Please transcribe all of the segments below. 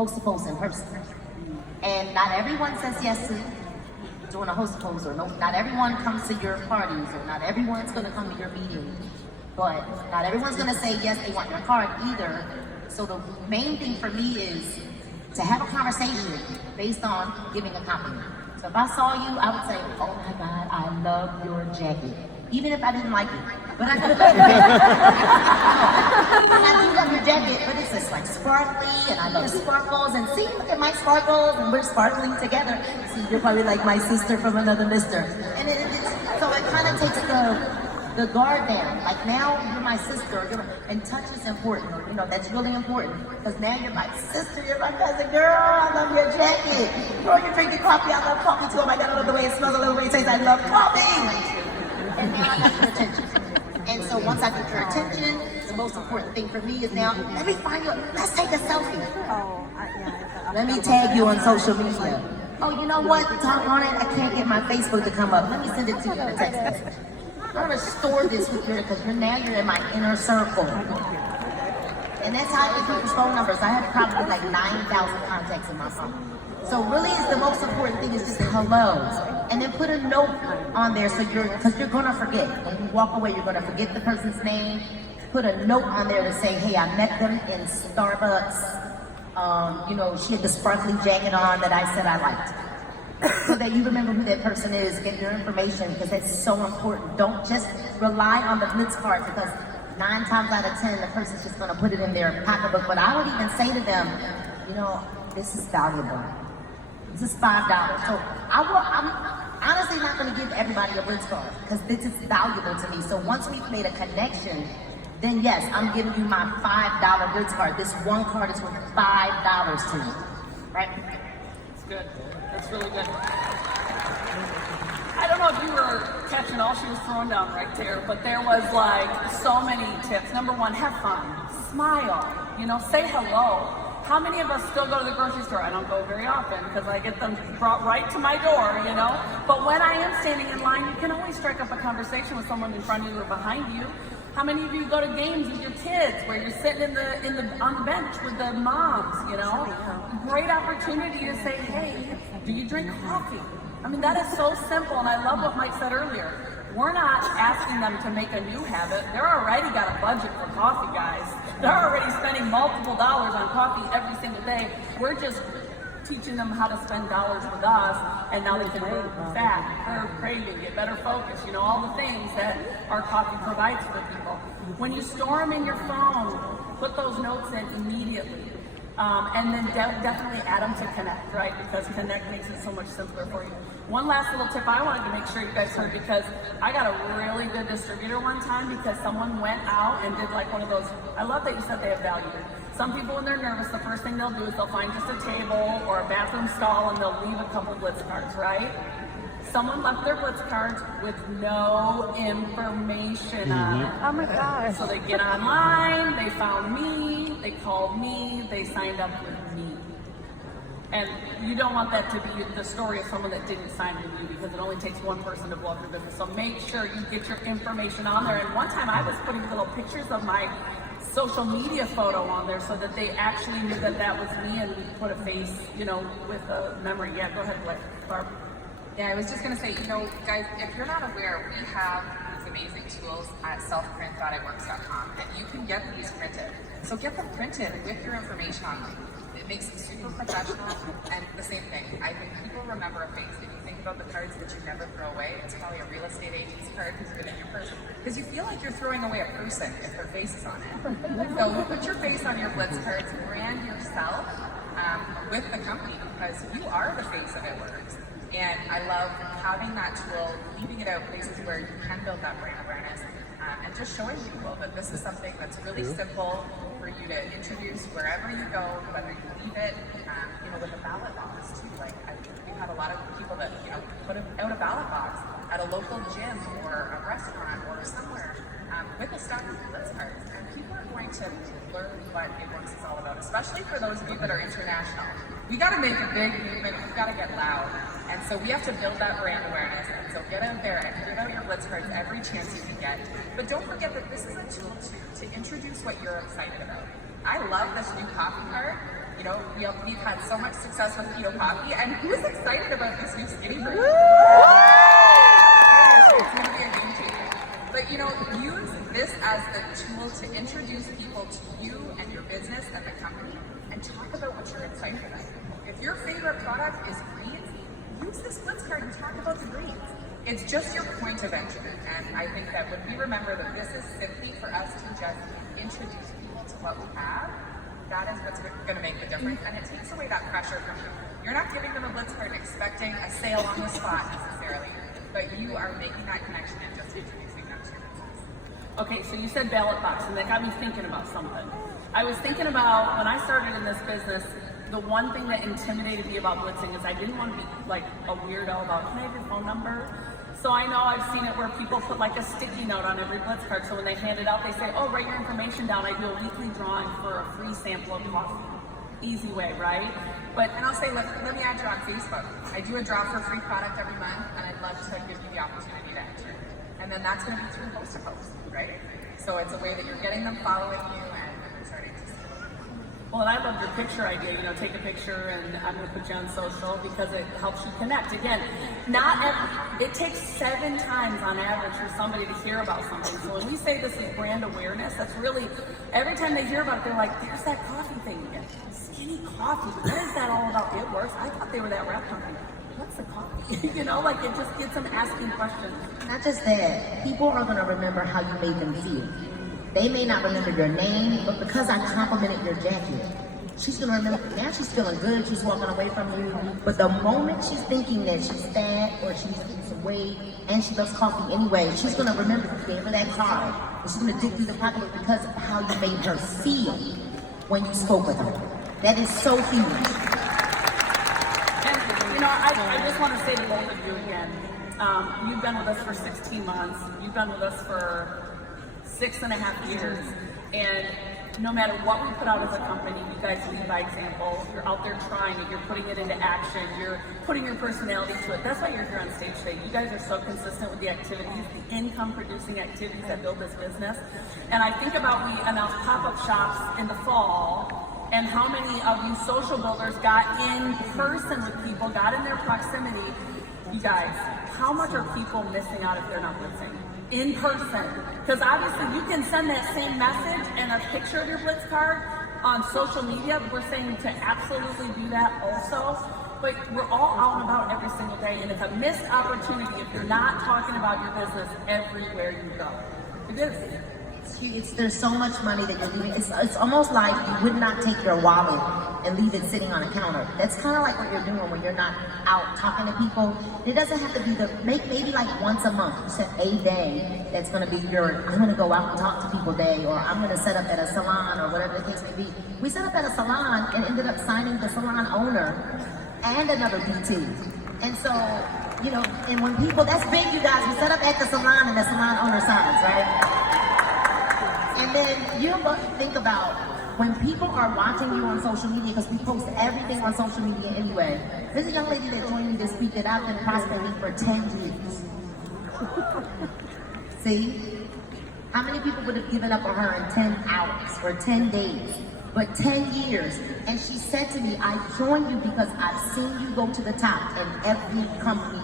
host a post in person. And not everyone says yes to doing a host post, or not everyone comes to your parties, or not everyone's gonna come to your meeting. But not everyone's gonna say yes, they want your card either. So the main thing for me is to have a conversation based on giving a compliment. So if I saw you, I would say, oh my God, I love your jacket. Even if I didn't like it. But I do love your jacket, but it's just like sparkly, and I love sparkles, and see, look at my sparkles, and we're sparkling together. See, you're probably like my sister from another mister. And so it kind of takes the guard down. Like now, you're my sister, and touch is important. You know, that's really important. Because now you're my sister, you're my cousin. Girl, I love your jacket. Girl, you're drinking coffee, I love coffee too. Oh my God, I love the way it smells, I love the way it tastes, I love coffee. And now I got your attention. And so once I get your attention, the most important thing for me is now, let me find you, let's take a selfie. Let me tag you on social media. Oh, you know what? Doggone it, I can't get my Facebook to come up. Let me send it to you in a text message. I'm gonna store this with you because now you're in my inner circle. And that's how I get people's phone numbers. I have probably like 9,000 contacts in my phone. So really is the most important thing is just hello. And then put a note on there because you're gonna forget. When you walk away, you're gonna forget the person's name. Put a note on there to say, hey, I met them in Starbucks. You know, she had the sparkly jacket on that I said I liked. So that you remember who that person is, get your information, because that's so important. Don't just rely on the Blitz card, because 9 times out of 10, the person's just gonna put it in their pocketbook. But I would even say to them, you know, this is valuable. This is $5. So I'm honestly not gonna give everybody a Blitz card, because this is valuable to me. So once we've made a connection, then yes, I'm giving you my $5 Blitz card. This one card is worth $5 to you, right? That's good. That's really good. I don't know if you were catching all she was throwing down right there, but there was like so many tips. Number one, have fun. Smile. You know, say hello. How many of us still go to the grocery store? I don't go very often because I get them brought right to my door, you know? But when I am standing in line, you can always strike up a conversation with someone in front of you or behind you. How many of you go to games with your kids where you're sitting on the bench with the moms, you know? Great opportunity to say, hey, do you drink coffee? I mean, that is so simple, and I love what Mike said earlier. We're not asking them to make a new habit. They're already got a budget for coffee, guys. They're already spending multiple dollars on coffee every single day. We're just teaching them how to spend dollars with us, and now they can burn fat, curb craving, get better focus, you know, all the things that our coffee provides for people. When you store them in your phone, put those notes in immediately. And then definitely add them to Connect, right? Because Connect makes it so much simpler for you. One last little tip I wanted to make sure you guys heard, because I got a really good distributor one time because someone went out and did like one of those, I love that you said they have value. Some people, when they're nervous, the first thing they'll do is they'll find just a table or a bathroom stall and they'll leave a couple Blitz cards, right? Someone left their Blitz cards with no information on it. Oh my gosh. So they get online, they found me, they called me, they signed up with me. And you don't want that to be the story of someone that didn't sign with you, because it only takes one person to blow up your business. So make sure you get your information on there. And one time I was putting little pictures of my social media photo on there so that they actually knew that that was me, and we put a face, you know, with a memory. Yeah, go ahead, Barb. Yeah, I was just going to say, you know, guys, if you're not aware, we have these amazing tools at selfprint.iworks.com, and you can get these printed. So get them printed with your information on them. It makes it super professional, and the same thing. I think people remember a face. If you think about the cards that you never throw away, it's probably a real estate agent's card because you get it in your purse. Because you feel like you're throwing away a person if their face is on it. So put your face on your Blitz cards, brand yourself with the company, because you are the face of It Works. And I love having that tool, leaving it out places where you can build that brand awareness, and just showing people that this is something that's really simple for you to introduce wherever you go, whether you leave it, you know, with a ballot box too. Like we've had a lot of people that, you know, put out a ballot box at a local gym or a restaurant or somewhere with a stack of Blitz cards, and people are going to learn what It Works is all about, especially for those of you that are international. We got to make a big movement. We've got to get loud. And so we have to build that brand awareness. And so get out there and give out your Blitz cards every chance you can get. But don't forget that this is a tool to introduce what you're excited about. I love this new coffee card We've had so much success with keto coffee, and who's excited about this new skinny version? It's going to be a game changer. But use this as the tool to introduce people to you and your business and the company, and talk about what you're excited about. If your favorite product is greens, use this Blitz card and talk about the greens. It's just your point of entry, and I think that when we remember that this is simply for us to just introduce people to what we have, that is what's going to make the difference, and it takes away that pressure from you. You're not giving them a Blitz card expecting a sale on the spot necessarily, but you are making that connection and just introducing them to your business. Okay, so you said ballot box, and that got me thinking about something. I was thinking about when I started in this business, the one thing that intimidated me about blitzing is I didn't want to be like a weirdo about, can I have your phone number? So I know I've seen it where people put like a sticky note on every Blitz card, so when they hand it out, they say, oh, write your information down. I do a weekly drawing for a free sample of coffee. Easy way, right? And I'll say, let me add you on Facebook. I do a draw for a free product every month, and I'd love to give you the opportunity to enter. And then that's going to be through post to post, right? So it's a way that you're getting them following you and starting to see. Well, and I love your picture idea, take a picture and I'm going to put you on social because it helps you connect. Again, it takes 7 times on average for somebody to hear about something. So when we say this is brand awareness, that's really, every time they hear about it, they're like, there's that coffee thing again. Skinny coffee, what is that all about? It works. I thought they were that rap company. What's the coffee? It just gets them asking questions. Not just that, people are going to remember how you made them feel. They may not remember your name, but because I complimented your jacket, she's going to remember. Now she's feeling good, she's walking away from you, but the moment she's thinking that she's fat or she's losing some weight and she loves coffee anyway, she's going to remember you gave her that card, and she's going to dig through the pocket because of how you made her feel when you spoke with her. That is so huge. And, I just want to say to both of you again, you've been with us for 16 months, you've been with us for 6.5 years, and no matter what we put out as a company, you guys lead by example. You're out there trying it, you're putting it into action, you're putting your personality to it. That's why you're here on stage today. You guys are so consistent with the activities, the income producing activities that build this business. And I think about, we announced pop-up shops in the fall, and how many of you social builders got in person with people, got in their proximity. You guys, how much are people missing out if they're not blitzing? In person, because obviously you can send that same message and a picture of your Blitz card on social media. We're saying to absolutely do that also, but we're all out and about every single day, and it's a missed opportunity if you're not talking about your business everywhere you go. It is. There's so much money that you're leaving. It's almost like you would not take your wallet and leave it sitting on a counter. That's kind of like what you're doing when you're not out talking to people. It doesn't have to be maybe like once a month. You set a day that's going to be I'm going to go out and talk to people day, or I'm going to set up at a salon, or whatever the case may be. We set up at a salon and ended up signing the salon owner and another BT. And so, and when people, that's big, you guys. We set up at the salon and the salon owner signs, right? And then you think about when people are watching you on social media, because we post everything on social media anyway. There's a young lady that joined me this week that I've been prospecting for 10 years. See? How many people would have given up on her in 10 hours or 10 days? But 10 years. And she said to me, I joined you because I've seen you go to the top in every company.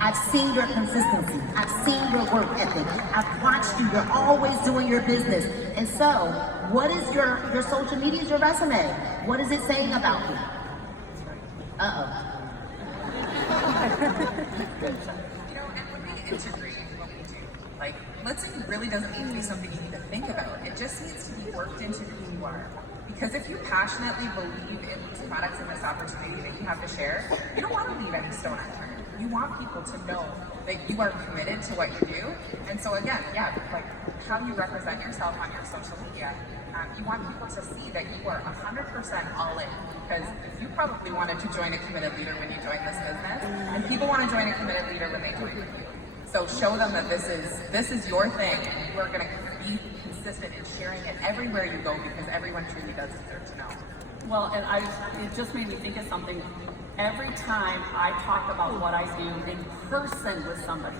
I've seen your consistency. I've seen your work ethic. I've watched you. You're always doing your business. And so, what is your social media? Is your resume? What is it saying about you? And when we integrate what we do, like, blitzing really doesn't need to be something you need to think about. It just needs to be worked into who you are. Because if you passionately believe in these products and this opportunity that you have to share, you don't want to leave any stone unturned. You want people to know that you are committed to what you do. And so again, like how you represent yourself on your social media, you want people to see that you are 100% all in. Because you probably wanted to join a committed leader when you joined this business, and people want to join a committed leader when they join with you. So show them that this is your thing, and you are going to be consistent in sharing it everywhere you go, because everyone truly does deserve to know. Well, and it just made me think of something. Every time I talk about what I do in person with somebody,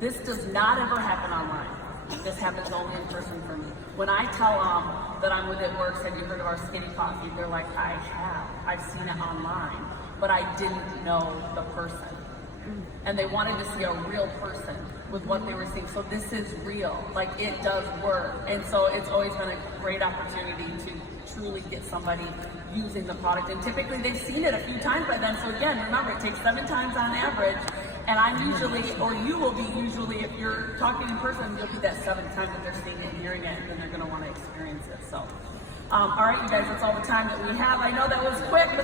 this does not ever happen online. This happens only in person for me. When I tell them that I'm with It Works, have you heard of our skinny coffee? They're like, I have. I've seen it online, but I didn't know the person. And they wanted to see a real person with what they were seeing. So this is real. Like, it does work. And so it's always been a great opportunity to truly get somebody using the product. And typically they've seen it a few times by then. So again, remember, it takes 7 times on average. And I'm usually, or you will be usually, if you're talking in person, you'll be that 7th time that they're seeing it and hearing it, and then they're going to want to experience it. So, all right, you guys, that's all the time that we have. I know that was quick, but